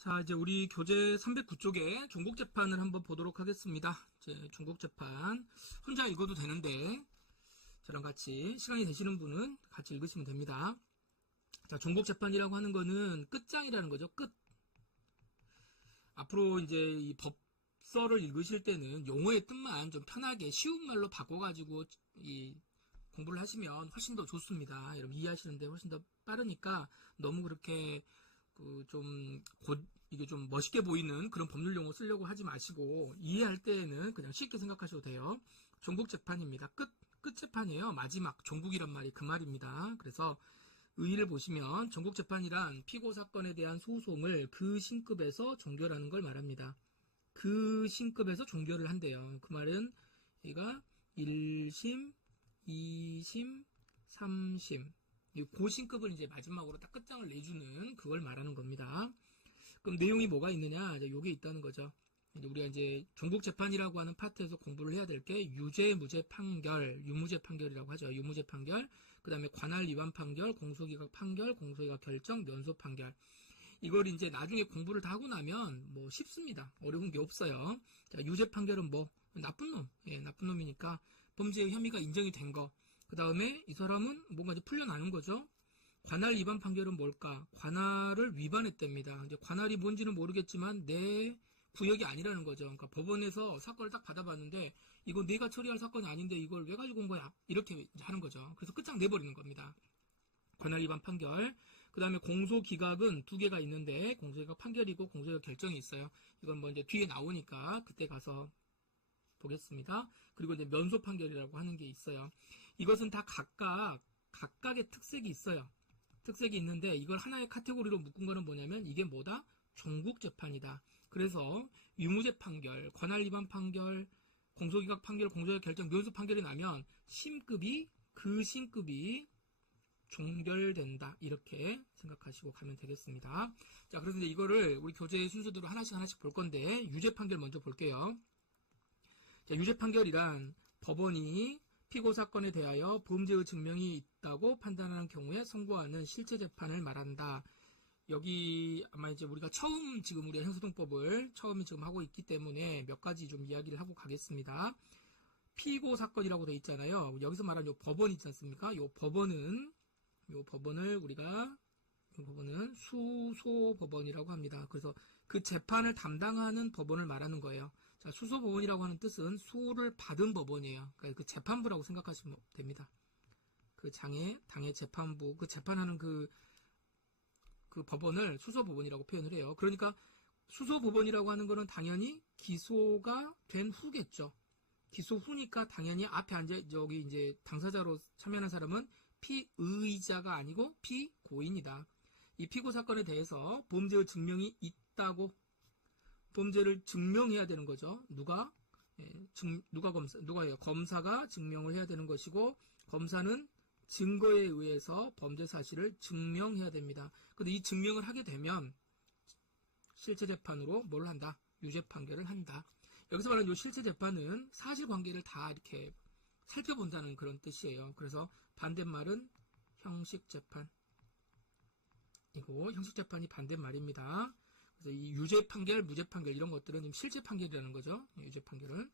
자, 이제 우리 교재 309쪽에 종국재판을 한번 보도록 하겠습니다. 이제 종국재판 혼자 읽어도 되는데 저랑 같이 시간이 되시는 분은 같이 읽으시면 됩니다. 자, 종국재판이라고 하는 거는 끝장이라는 거죠. 끝. 앞으로 이제 이 법서를 읽으실 때는 용어의 뜻만 좀 편하게 쉬운 말로 바꿔가지고 이 공부를 하시면 훨씬 더 좋습니다. 여러분 이해하시는데 훨씬 더 빠르니까 너무 그렇게 이게 좀 멋있게 보이는 그런 법률 용어 쓰려고 하지 마시고, 이해할 때에는 그냥 쉽게 생각하셔도 돼요. 종국재판입니다. 끝재판이에요. 마지막, 종국이란 말이 그 말입니다. 그래서 의의를 보시면, 종국재판이란 피고 사건에 대한 소송을 그 신급에서 종결하는 걸 말합니다. 그 신급에서 종결을 한대요. 그 말은, 얘가 1심, 2심, 3심, 고신급을 이제 마지막으로 딱 끝장을 내주는 그걸 말하는 겁니다. 그럼 내용이 뭐가 있느냐? 이제 요게 있다는 거죠. 이제 우리가 이제 종국재판이라고 하는 파트에서 공부를 해야 될 게 유죄, 무죄 판결, 유무죄 판결이라고 하죠. 유무죄 판결, 그 다음에 관할 위반 판결, 공소기각 판결, 공소기각 결정, 면소 판결. 이걸 이제 나중에 공부를 다 하고 나면 뭐 쉽습니다. 어려운 게 없어요. 자, 유죄 판결은 뭐 나쁜 놈, 나쁜 놈이니까 범죄의 혐의가 인정이 된 거. 그 다음에 이 사람은 뭔가 이제 풀려나는 거죠. 관할 위반 판결은 뭘까? 관할을 위반했답니다. 이제 관할이 뭔지는 모르겠지만 내 구역이 아니라는 거죠. 그러니까 법원에서 사건을 딱 받아봤는데 이거 내가 처리할 사건이 아닌데 이걸 왜 가지고 온 거야? 이렇게 하는 거죠. 그래서 끝장 내버리는 겁니다. 관할 위반 판결. 그 다음에 공소기각은 두 개가 있는데 공소기각 판결이고 공소기각 결정이 있어요. 이건 뭐 이제 뒤에 나오니까 그때 가서 보겠습니다. 그리고 이제 면소 판결이라고 하는 게 있어요. 이것은 다 각각의 특색이 있어요. 특색이 있는데 이걸 하나의 카테고리로 묶은 거는 뭐냐면 이게 뭐다? 종국재판이다. 그래서 유무죄 판결, 관할 위반 판결, 공소기각 판결, 공소기각 결정, 면소 판결이 나면 그 신급이 종결된다. 이렇게 생각하시고 가면 되겠습니다. 자, 그래서 이제 이거를 우리 교재 순서대로 하나씩 볼 건데 유죄 판결 먼저 볼게요. 자, 유죄 판결이란 법원이 피고 사건에 대하여 범죄의 증명이 있다고 판단하는 경우에 선고하는 실체 재판을 말한다. 여기 아마 이제 우리가 지금 우리가 형사소송법을 처음 지금 하고 있기 때문에 몇 가지 좀 이야기를 하고 가겠습니다. 피고 사건이라고 돼 있잖아요. 여기서 말하는 요 법원 있지 않습니까? 요 법원은 수소법원이라고 합니다. 그래서 그 재판을 담당하는 법원을 말하는 거예요. 자, 수소법원이라고 하는 뜻은 수를 받은 법원이에요. 그러니까 그 재판부라고 생각하시면 됩니다. 그 당의 재판부, 그 재판하는 그 법원을 수소법원이라고 표현을 해요. 그러니까 수소법원이라고 하는 거는 당연히 기소가 된 후겠죠. 기소 후니까 당연히 앞에 여기 이제 당사자로 참여하는 사람은 피의자가 아니고 피고인이다. 이 피고 사건에 대해서 범죄의 증명이 있다고 범죄를 증명해야 되는 거죠. 누가요? 검사가 증명을 해야 되는 것이고 검사는 증거에 의해서 범죄 사실을 증명해야 됩니다. 근데 이 증명을 하게 되면 실체 재판으로 뭘 한다? 유죄 판결을 한다. 여기서 말하는 이 실체 재판은 사실관계를 다 이렇게 살펴본다는 그런 뜻이에요. 그래서 반대말은 형식재판. 이거 형식재판이 반대말입니다. 그래서 이 유죄 판결, 무죄 판결 이런 것들은 실제 판결이라는 거죠. 유죄 판결은.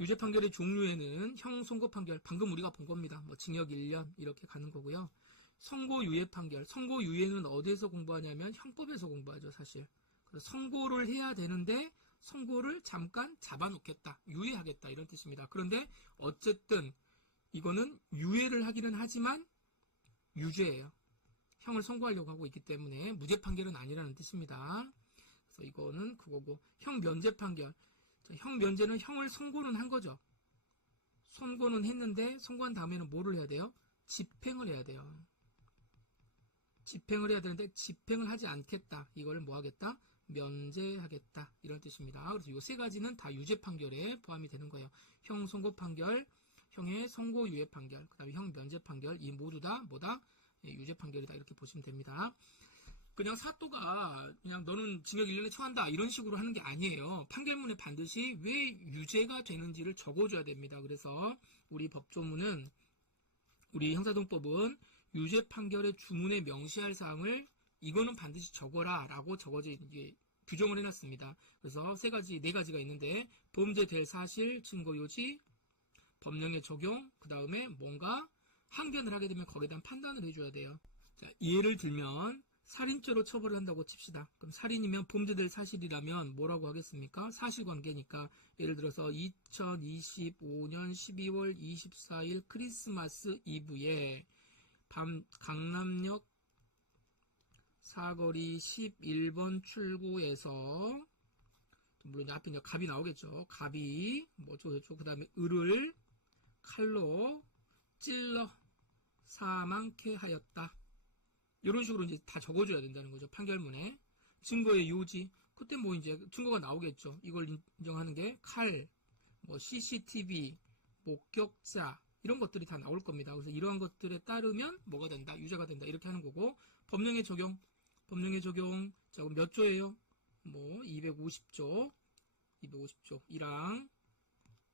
유죄 판결의 종류에는 형 선고 판결, 방금 우리가 본 겁니다. 뭐 징역 1년 이렇게 가는 거고요. 선고유예 판결, 선고유예는 어디에서 공부하냐면 형법에서 공부하죠, 사실. 그래서 선고를 해야 되는데 선고를 잠깐 잡아놓겠다, 유예하겠다 이런 뜻입니다. 그런데 어쨌든 이거는 유예를 하기는 하지만 유죄예요. 형을 선고하려고 하고 있기 때문에 무죄 판결은 아니라는 뜻입니다. 그래서 이거는 그거고, 형 면제 판결. 형 면제는 형을 선고는 한 거죠. 선고는 했는데 선고한 다음에는 뭐를 해야 돼요? 집행을 해야 돼요. 집행을 해야 되는데 집행을 하지 않겠다. 이걸 뭐 하겠다? 면제하겠다. 이런 뜻입니다. 그래서 이 세 가지는 다 유죄 판결에 포함이 되는 거예요. 형 선고 판결, 형의 선고 유예 판결, 그 다음에 형 면제 판결, 이 모두 다 뭐다? 유죄 판결이다. 이렇게 보시면 됩니다. 그냥 사또가 그냥 너는 징역 1년에 처한다 이런 식으로 하는 게 아니에요. 판결문에 반드시 왜 유죄가 되는지를 적어줘야 됩니다. 그래서 우리 법조문은, 우리 형사소송법은 유죄 판결의 주문에 명시할 사항을 이거는 반드시 적어라 라고 적어져 이제 규정을 해놨습니다. 그래서 네 가지가 있는데 범죄될 사실, 증거 요지, 법령의 적용, 그 다음에 뭔가 항변을 하게 되면 거기에 대한 판단을 해줘야 돼요. 자, 예를 들면 살인죄로 처벌을 한다고 칩시다. 그럼 살인이면 범죄될 사실이라면 뭐라고 하겠습니까? 사실관계니까 예를 들어서 2025년 12월 24일 크리스마스 이브에 밤 강남역 사거리 11번 출구에서 물론 앞에 이제 갑이 나오겠죠. 갑이 그 다음에 을을 칼로 찔러 사망케 하였다. 이런 식으로 이제 다 적어줘야 된다는 거죠. 판결문에. 증거의 요지. 그때 뭐 이제 증거가 나오겠죠. 이걸 인정하는 게 칼, 뭐 CCTV, 목격자, 이런 것들이 다 나올 겁니다. 그래서 이러한 것들에 따르면 뭐가 된다? 유죄가 된다. 이렇게 하는 거고. 법령의 적용. 자, 그럼 몇 조예요? 뭐 250조 1항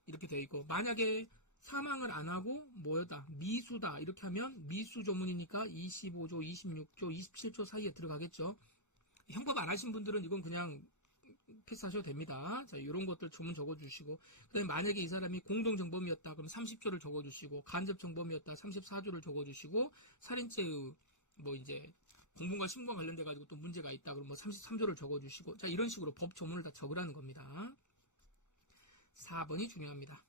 이렇게 되어 있고, 만약에 사망을 안 하고 뭐였다? 미수다. 이렇게 하면 미수 조문이니까 25조, 26조, 27조 사이에 들어가겠죠. 형법 안 하신 분들은 이건 그냥 패스하셔도 됩니다. 자, 이런 것들 조문 적어주시고, 그 다음에 만약에 이 사람이 공동정범이었다. 그럼 30조를 적어주시고, 간접정범이었다. 34조를 적어주시고, 살인죄의 뭐 이제 공분과 신분과 관련돼가지고 또 문제가 있다. 그럼 뭐 33조를 적어주시고, 자, 이런 식으로 법 조문을 다 적으라는 겁니다. 4번이 중요합니다.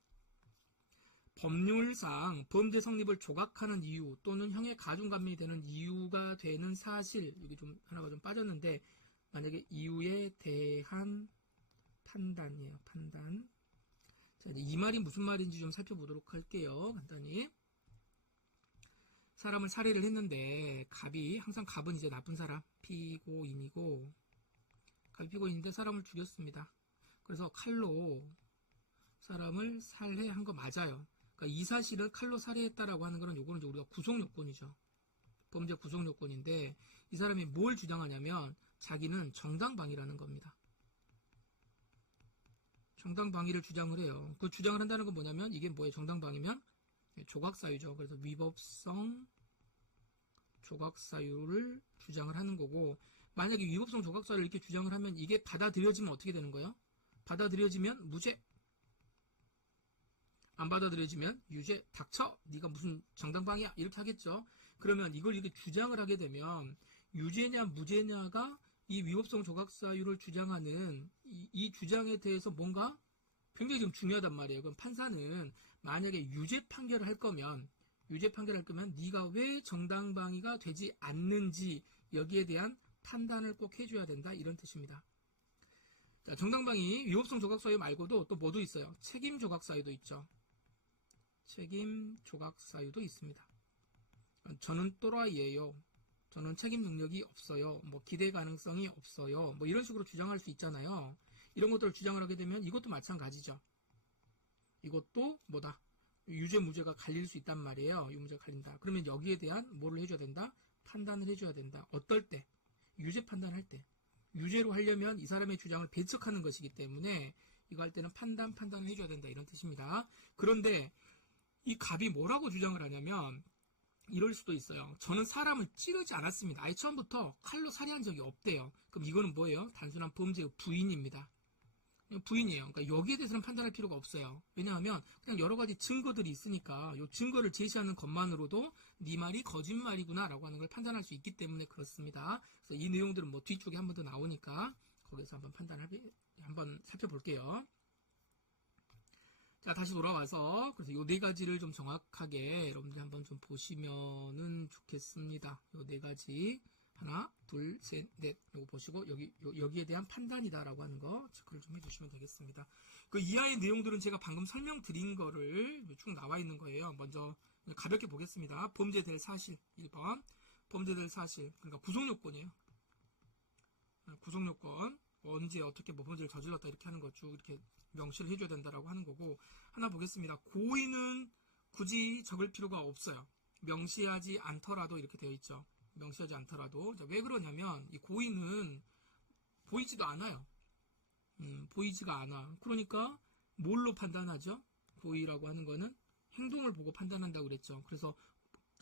법률상 범죄 성립을 조각하는 이유 또는 형의 가중감이 되는 이유가 되는 사실, 여기 좀 하나가 좀 빠졌는데, 만약에 이유에 대한 판단이에요. 판단. 자, 이제 이 말이 무슨 말인지 좀 살펴보도록 할게요. 간단히. 사람을 살해를 했는데 항상 갑은 이제 나쁜 사람, 피고인이고, 갑이 피고인인데 사람을 죽였습니다. 그래서 칼로 사람을 살해한 거 맞아요. 그러니까 이 사실을 칼로 살해했다라고 하는 거는 요거는 우리가 구속요건이죠. 범죄 구속요건인데, 이 사람이 뭘 주장하냐면 자기는 정당방위라는 겁니다. 정당방위를 주장을 해요. 그 주장을 한다는 건 뭐냐면, 이게 뭐예요? 정당방위면 조각사유죠. 그래서 위법성 조각사유를 주장을 하는 거고, 만약에 위법성 조각사유를 이렇게 주장을 하면 이게 받아들여지면 어떻게 되는 거예요? 받아들여지면 무죄. 안 받아들여지면 유죄. 닥쳐. 네가 무슨 정당방위야. 이렇게 하겠죠. 그러면 이걸 이렇게 주장을 하게 되면 유죄냐 무죄냐가 이 위법성 조각사유를 주장하는 이 주장에 대해서 뭔가 굉장히 좀 중요하단 말이에요. 그럼 판사는 만약에 유죄 판결을 할 거면 네가 왜 정당방위가 되지 않는지 여기에 대한 판단을 꼭 해줘야 된다. 이런 뜻입니다. 자, 정당방위, 위법성 조각사유 말고도 또 뭐도 있어요? 책임 조각사유도 있죠. 책임 조각사유도 있습니다. 저는 또라이예요. 저는 책임 능력이 없어요. 뭐 기대 가능성이 없어요. 뭐 이런 식으로 주장할 수 있잖아요. 이런 것들을 주장을 하게 되면 이것도 마찬가지죠. 이것도 뭐다? 유죄 무죄가 갈릴 수 있단 말이에요. 유무죄가 갈린다. 그러면 여기에 대한 뭐를 해줘야 된다? 판단을 해줘야 된다. 어떨 때? 유죄 판단할 때. 유죄로 하려면 이 사람의 주장을 배척하는 것이기 때문에 이거 할 때는 판단을 해줘야 된다. 이런 뜻입니다. 그런데 이 갑이 뭐라고 주장을 하냐면 이럴 수도 있어요. 저는 사람을 찌르지 않았습니다. 아예 처음부터 칼로 살해한 적이 없대요. 그럼 이거는 뭐예요? 단순한 범죄의 부인입니다. 부인이에요. 그러니까 여기에 대해서는 판단할 필요가 없어요. 왜냐하면 그냥 여러 가지 증거들이 있으니까 이 증거를 제시하는 것만으로도 네 말이 거짓말이구나 라고 하는 걸 판단할 수 있기 때문에 그렇습니다. 그래서 이 내용들은 뭐 뒤쪽에 한 번 더 나오니까 거기서 한번 살펴볼게요. 자, 다시 돌아와서 그래서 요 네 가지를 좀 정확하게 여러분들 한번 좀 보시면은 좋겠습니다. 요 네 가지 하나, 둘, 셋, 넷 요거 보시고 여기에 대한 판단이다라고 하는 거 체크를 좀 해주시면 되겠습니다. 그 이하의 내용들은 제가 방금 설명드린 거를 쭉 나와 있는 거예요. 먼저 가볍게 보겠습니다. 범죄될 사실 1번 범죄될 사실 그러니까 구속요건이에요. 구속요건 언제 어떻게 뭐 범죄를 저질렀다 이렇게 하는 거 쭉 이렇게 명시를 해줘야 된다라고 하는 거고, 하나 보겠습니다. 고의는 굳이 적을 필요가 없어요. 명시하지 않더라도 이렇게 되어 있죠. 명시하지 않더라도. 왜 그러냐면 이 고의는 보이지도 않아요. 보이지가 않아. 그러니까 뭘로 판단하죠? 고의라고 하는 거는 행동을 보고 판단한다고 그랬죠. 그래서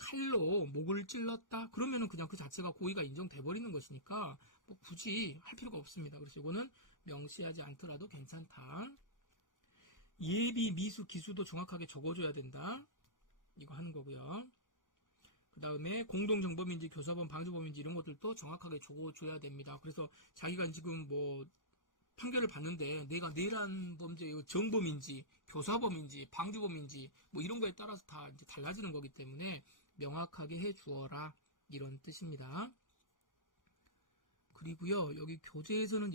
칼로 목을 찔렀다? 그러면은 그냥 그 자체가 고의가 인정돼 버리는 것이니까 뭐 굳이 할 필요가 없습니다. 그래서 이거는 명시하지 않더라도 괜찮다. 예비, 미수, 기수도 정확하게 적어줘야 된다. 이거 하는 거고요. 그 다음에 공동정범인지 교사범, 방조범인지 이런 것들도 정확하게 적어줘야 됩니다. 그래서 자기가 지금 뭐 판결을 받는데 내가 내란 범죄 정범인지 교사범인지 방조범인지 뭐 이런 거에 따라서 다 이제 달라지는 거기 때문에 명확하게 해주어라 이런 뜻입니다. 그리고요 여기 교재에서는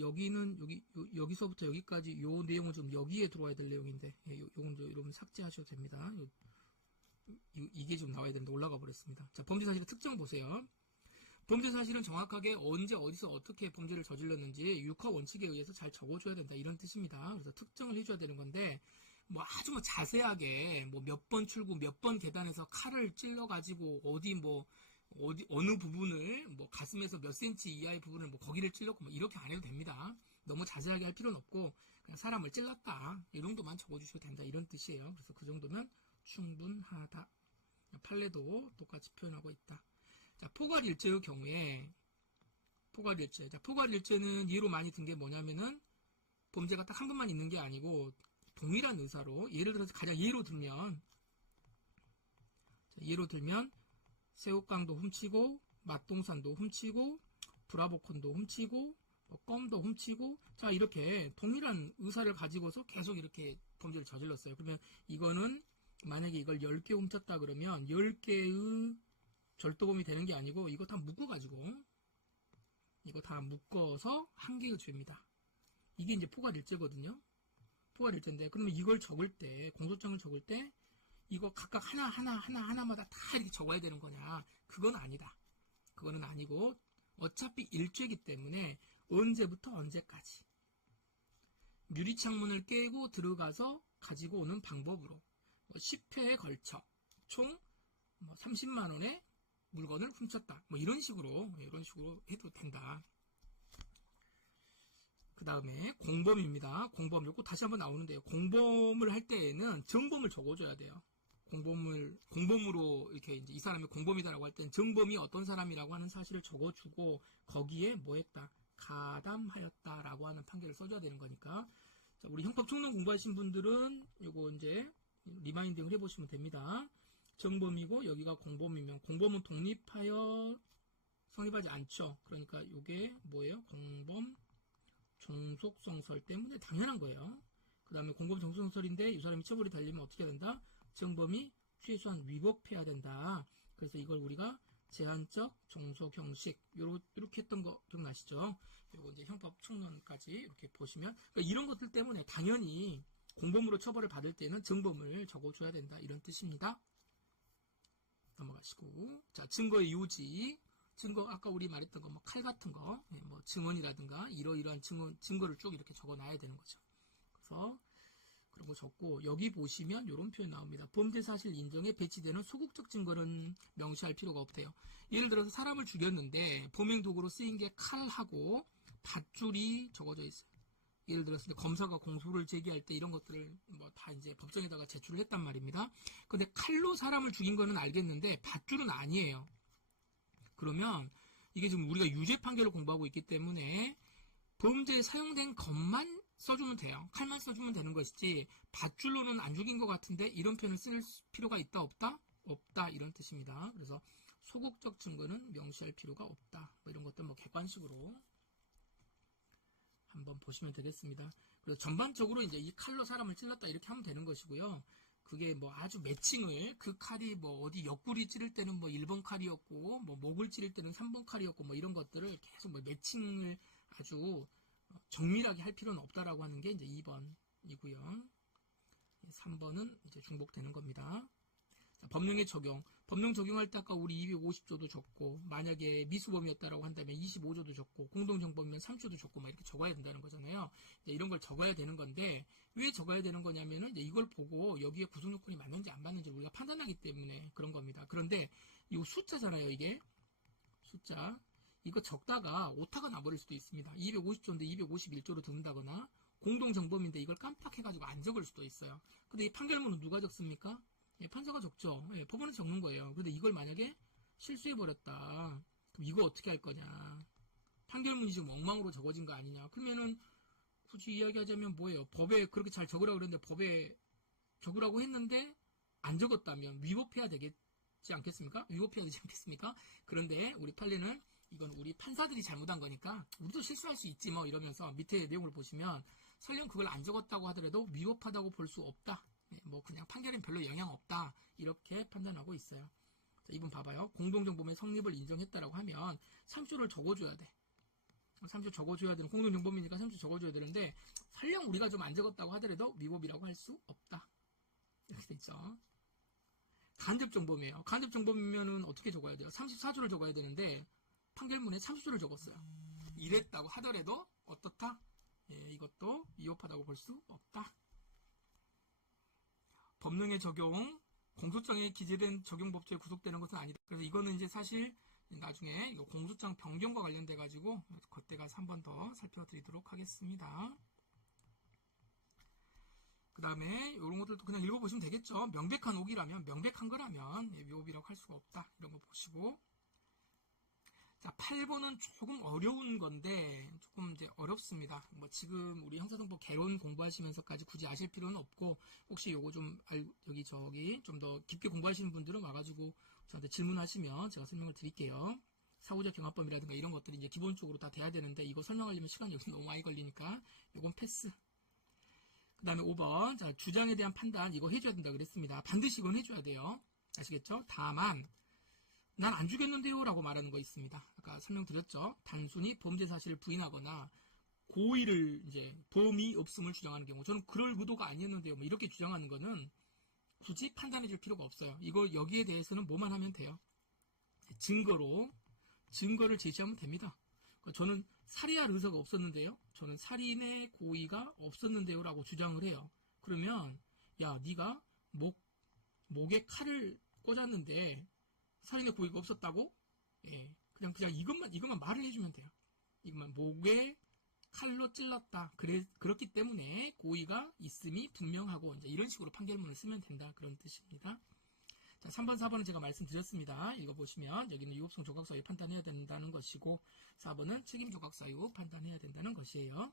여기서부터 여기까지 요 내용은 좀 여기에 들어와야 될 내용인데 요건 좀 여러분 삭제하셔도 됩니다. 이게 좀 나와야 되는데 올라가 버렸습니다. 자, 범죄 사실의 특정 보세요. 범죄 사실은 정확하게 언제 어디서 어떻게 범죄를 저질렀는지 육하 원칙에 의해서 잘 적어줘야 된다 이런 뜻입니다. 그래서 특정을 해줘야 되는 건데 뭐 아주 뭐 자세하게 뭐 몇 번 출구 몇 번 계단에서 칼을 찔러가지고 어느 부분을 뭐 가슴에서 몇 센치 이하의 부분을 뭐 거기를 찔렀고 뭐 이렇게 안 해도 됩니다. 너무 자세하게 할 필요는 없고 그냥 사람을 찔렀다 이 정도만 적어주셔도 된다 이런 뜻이에요. 그래서 그 정도면 충분하다. 판례도 똑같이 표현하고 있다. 자, 포괄일죄의 경우에 포괄일죄. 자, 포괄일죄는 예로 많이 든 게 뭐냐면은 범죄가 딱 한 번만 있는 게 아니고 동일한 의사로 예를 들어서 가장 예로 들면 새우깡도 훔치고 맛동산도 훔치고 브라보콘도 훔치고 껌도 훔치고 자 이렇게 동일한 의사를 가지고서 계속 이렇게 범죄를 저질렀어요. 그러면 이거는 만약에 이걸 10개 훔쳤다 그러면 10개의 절도범이 되는 게 아니고 이거 다 묶어가지고 이거 다 묶어서 한 개의 죄입니다. 이게 이제 포괄일죄거든요. 포괄일죄인데 그러면 이걸 적을 때 공소장을 적을 때 이거 각각 하나마다 다 이렇게 적어야 되는 거냐? 그건 아니다. 그거는 아니고 어차피 일죄이기 때문에 언제부터 언제까지 유리창문을 깨고 들어가서 가지고 오는 방법으로 10회에 걸쳐 총 30만 원의 물건을 훔쳤다. 뭐 이런 식으로 해도 된다. 그 다음에 공범입니다. 공범 요거 다시 한번 나오는데요. 공범을 할 때에는 정범을 적어줘야 돼요. 공범으로 이렇게 이제 이 사람이 공범이다라고 할 때는 정범이 어떤 사람이라고 하는 사실을 적어주고 거기에 뭐 했다? 가담하였다라고 하는 판결을 써줘야 되는 거니까. 자, 우리 형법 총론 공부하신 분들은 요거 이제 리마인딩을 해보시면 됩니다. 정범이고 여기가 공범이면 공범은 독립하여 성립하지 않죠. 그러니까 요게 뭐예요? 공범 종속성설 때문에 당연한 거예요. 그 다음에 공범 종속성설인데 이 사람이 처벌이 달리면 어떻게 해야 된다? 정범이 최소한 위법해야 된다. 그래서 이걸 우리가 제한적 종속 형식 이렇게 했던 거 기억나시죠? 요거 이제 형법 총론까지 이렇게 보시면 그러니까 이런 것들 때문에 당연히 공범으로 처벌을 받을 때는 정범을 적어줘야 된다 이런 뜻입니다. 넘어가시고 자 증거의 요지 증거 아까 우리 말했던 거 뭐 칼 같은 거 뭐 증언이라든가 이러이러한 증거를 쭉 이렇게 적어놔야 되는 거죠. 그래서 그런 거 적고 여기 보시면 이런 표현 나옵니다. 범죄 사실 인정에 배치되는 소극적 증거는 명시할 필요가 없대요. 예를 들어서 사람을 죽였는데 범행 도구로 쓰인 게 칼하고 밧줄이 적어져 있어요. 예를 들어서 검사가 공소를 제기할 때 이런 것들을 뭐 다 이제 법정에다가 제출을 했단 말입니다. 근데 칼로 사람을 죽인 거는 알겠는데 밧줄은 아니에요. 그러면 이게 지금 우리가 유죄 판결을 공부하고 있기 때문에 범죄에 사용된 것만 써주면 돼요. 칼만 써주면 되는 것이지 밧줄로는 안 죽인 것 같은데 이런 표현을 쓸 필요가 있다 없다? 없다 이런 뜻입니다. 그래서 소극적 증거는 명시할 필요가 없다. 뭐 이런 것들 뭐 객관식으로 한번 보시면 되겠습니다. 그래서 전반적으로 이제 이 칼로 사람을 찔렀다 이렇게 하면 되는 것이고요. 그게 뭐 아주 매칭을 그 칼이 뭐 어디 옆구리 찌를 때는 뭐 1번 칼이었고 뭐 목을 찌를 때는 3번 칼이었고 뭐 이런 것들을 계속 뭐 매칭을 아주 정밀하게 할 필요는 없다라고 하는 게 이제 2번이고요. 3번은 이제 중복되는 겁니다. 자, 법령의 적용. 법령 적용할 때 아까 우리 250조도 적고 만약에 미수범이었다라고 한다면 25조도 적고 공동정범이면 3조도 적고 막 이렇게 적어야 된다는 거잖아요. 이런 걸 적어야 되는 건데 왜 적어야 되는 거냐면은 이제 이걸 보고 여기에 구속 요건이 맞는지 안 맞는지 우리가 판단하기 때문에 그런 겁니다. 그런데 이 숫자잖아요. 이게 숫자. 이거 적다가 오타가 나버릴 수도 있습니다. 250조인데 251조로 듣는다거나 공동정범인데 이걸 깜빡해가지고 안 적을 수도 있어요. 근데 이 판결문은 누가 적습니까? 예, 판사가 적죠. 예, 법원은 적는 거예요. 근데 이걸 만약에 실수해버렸다. 그럼 이거 어떻게 할 거냐. 판결문이 지금 엉망으로 적어진 거 아니냐. 그러면은 굳이 이야기하자면 뭐예요? 법에 그렇게 잘 적으라고 그랬는데 법에 적으라고 했는데 안 적었다면 위법해야 되겠지 않겠습니까? 위법해야 되지 않겠습니까? 그런데 우리 판례는 이건 우리 판사들이 잘못한 거니까 우리도 실수할 수 있지 뭐 이러면서 밑에 내용을 보시면 설령 그걸 안 적었다고 하더라도 위법하다고 볼 수 없다. 뭐 그냥 판결엔 별로 영향 없다. 이렇게 판단하고 있어요. 자, 이분 봐봐요. 공동정범의 성립을 인정했다라고 하면 3조를 적어줘야 돼. 3조 적어줘야 되는 공동정범이니까 3조 적어줘야 되는데 설령 우리가 좀 안 적었다고 하더라도 위법이라고 할 수 없다. 이렇게 됐죠. 간접정범이에요. 간접정범이면은 어떻게 적어야 돼요? 34조를 적어야 되는데 판결문에 30조를 적었어요. 이랬다고 하더라도 어떻다? 예, 이것도 위법하다고 볼 수 없다. 법령의 적용, 공소장에 기재된 적용법조에 구속되는 것은 아니다. 그래서 이거는 이제 사실 나중에 이거 공소장 변경과 관련돼 가지고 그때 가서 한 번 더 살펴드리도록 하겠습니다. 그 다음에 이런 것들도 그냥 읽어보시면 되겠죠. 명백한 옥이라면, 명백한 거라면 위법이라고 할 수가 없다. 이런 거 보시고. 자, 8번은 조금 어려운 건데 조금 이제 어렵습니다. 뭐 지금 우리 형사정보 개론 공부하시면서까지 굳이 아실 필요는 없고 혹시 요거 좀 여기 저기 좀 더 깊게 공부하시는 분들은 와가지고 저한테 질문하시면 제가 설명을 드릴게요. 사후적 경합범이라든가 이런 것들이 이제 기본적으로 다 돼야 되는데 이거 설명하려면 시간이 여기 너무 많이 걸리니까 요건 패스. 그 다음에 5번 자 주장에 대한 판단 이거 해줘야 된다 그랬습니다. 반드시 이건 해줘야 돼요. 아시겠죠? 다만 난 안 죽였는데요 라고 말하는 거 있습니다. 아까 설명드렸죠. 단순히 범죄 사실을 부인하거나 고의를 이제 범이 없음을 주장하는 경우 저는 그럴 의도가 아니었는데요 뭐 이렇게 주장하는 거는 굳이 판단해 줄 필요가 없어요. 이거 여기에 대해서는 뭐만 하면 돼요. 증거를 제시하면 됩니다. 저는 살해할 의사가 없었는데요. 저는 살인의 고의가 없었는데요 라고 주장을 해요. 그러면 야 네가 목에 칼을 꽂았는데 살인의 고의가 없었다고? 예, 그냥 이것만 말을 해주면 돼요. 이것만 목에 칼로 찔렀다. 그렇기 때문에 고의가 있음이 분명하고 이제 이런 식으로 판결문을 쓰면 된다. 그런 뜻입니다. 자, 3번, 4번은 제가 말씀드렸습니다. 읽어보시면 여기는 유법성 조각 사유 판단해야 된다는 것이고 4번은 책임 조각 사유 판단해야 된다는 것이에요.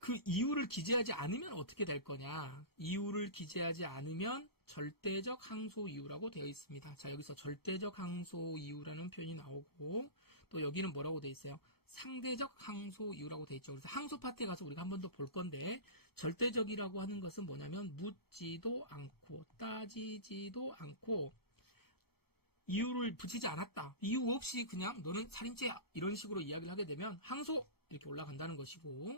그 이유를 기재하지 않으면 어떻게 될 거냐? 이유를 기재하지 않으면 절대적 항소 이유라고 되어 있습니다. 자, 여기서 절대적 항소 이유라는 표현이 나오고 또 여기는 뭐라고 되어 있어요? 상대적 항소 이유라고 되어 있죠. 그래서 항소 파트에 가서 우리가 한 번 더 볼 건데 절대적이라고 하는 것은 뭐냐면 묻지도 않고 따지지도 않고 이유를 붙이지 않았다. 이유 없이 그냥 너는 살인죄야 이런 식으로 이야기를 하게 되면 항소 이렇게 올라간다는 것이고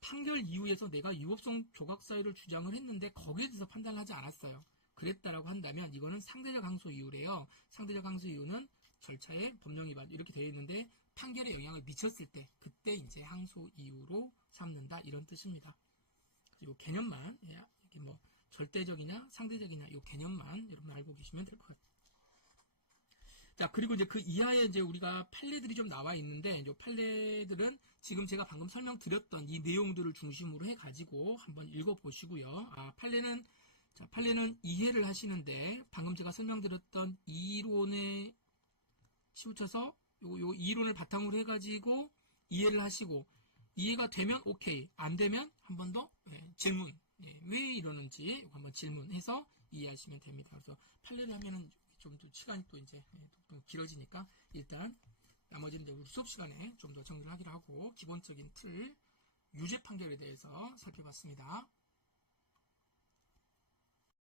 판결 이후에서 내가 유법성 조각 사유를 주장을 했는데 거기에 대해서 판단을 하지 않았어요. 그랬다라고 한다면 이거는 상대적 항소 이유래요. 상대적 항소 이유는 절차의 법령 위반 이렇게 되어 있는데 판결에 영향을 미쳤을 때 그때 이제 항소 이유로 삼는다 이런 뜻입니다. 이 개념만 이게 뭐 절대적이냐 상대적이냐 이 개념만 여러분 알고 계시면 될 것 같아요. 자, 그리고 이제 그 이하에 이제 우리가 판례들이 좀 나와 있는데, 이 판례들은 지금 제가 방금 설명드렸던 이 내용들을 중심으로 해가지고 한번 읽어보시고요. 판례는 이해를 하시는데, 방금 제가 설명드렸던 이론에 치우쳐서 요 이론을 바탕으로 해가지고 이해를 하시고, 이해가 되면 오케이, 안 되면 한 번 더 질문, 왜 이러는지 한번 질문해서 이해하시면 됩니다. 그래서 판례를 하면은 좀 더 시간이 또 이제 좀 길어지니까 일단 나머지는 이제 우리 수업 시간에 좀 더 정리를 하기로 하고 기본적인 틀 유죄 판결에 대해서 살펴봤습니다.